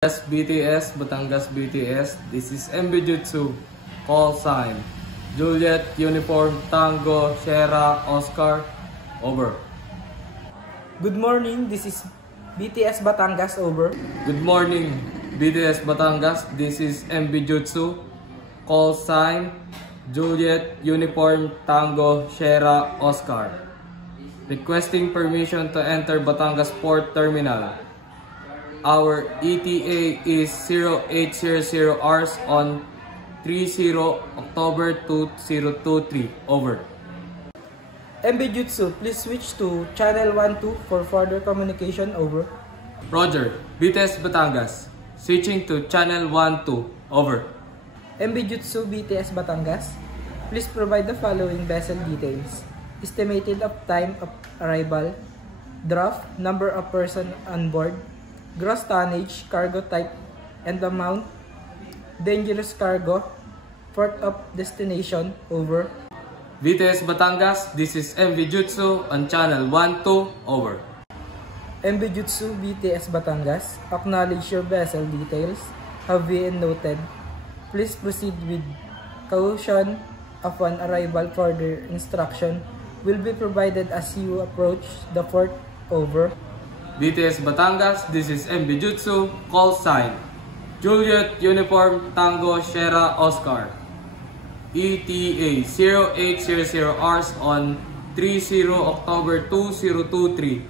BTS, Batangas BTS. This is MB Jutsu. Call sign Juliet, Uniform, Tango, Sierra, Oscar. Over. Good morning, this is BTS Batangas. Over. Good morning, BTS Batangas. This is MB Jutsu. Call sign Juliet, Uniform, Tango, Sierra, Oscar. Requesting permission to enter Batangas Port Terminal. Our ETA is 0800 hours on 30 October 2023. Over. MB Jutsu, please switch to channel 12 for further communication. Over. Roger. BTS Batangas. Switching to channel 12. Over. MB Jutsu BTS Batangas, please provide the following vessel details: estimated of time of arrival, draft, number of person on board, gross tonnage, cargo type and amount, dangerous cargo, port of destination. Over. BTS Batangas, this is MV Jutsu on channel 12. Over. MB Jutsu BTS Batangas, acknowledge your vessel details have been noted. Please proceed with caution. Upon arrival, further instruction will be provided as you approach the port. Over. BTS Batangas, this is MB Jutsu. Call sign Juliet, Uniform, Tango, Sierra, Oscar. ETA 0800 hours on 30 October 2023.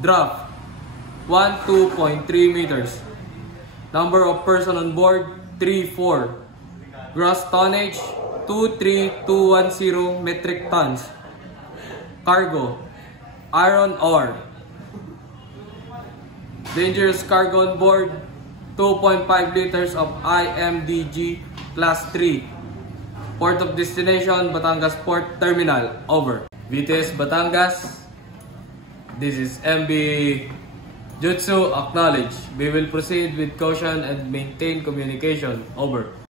Draft 12.3 meters. Number of person on board 34. Gross tonnage 23210 metric tons. Cargo iron ore. Dangerous cargo on board 2.5 liters of IMDG Class 3. Port of destination Batangas Port Terminal. Over. BTS Batangas, this is MB Jutsu. Acknowledge. We will proceed with caution and maintain communication. Over.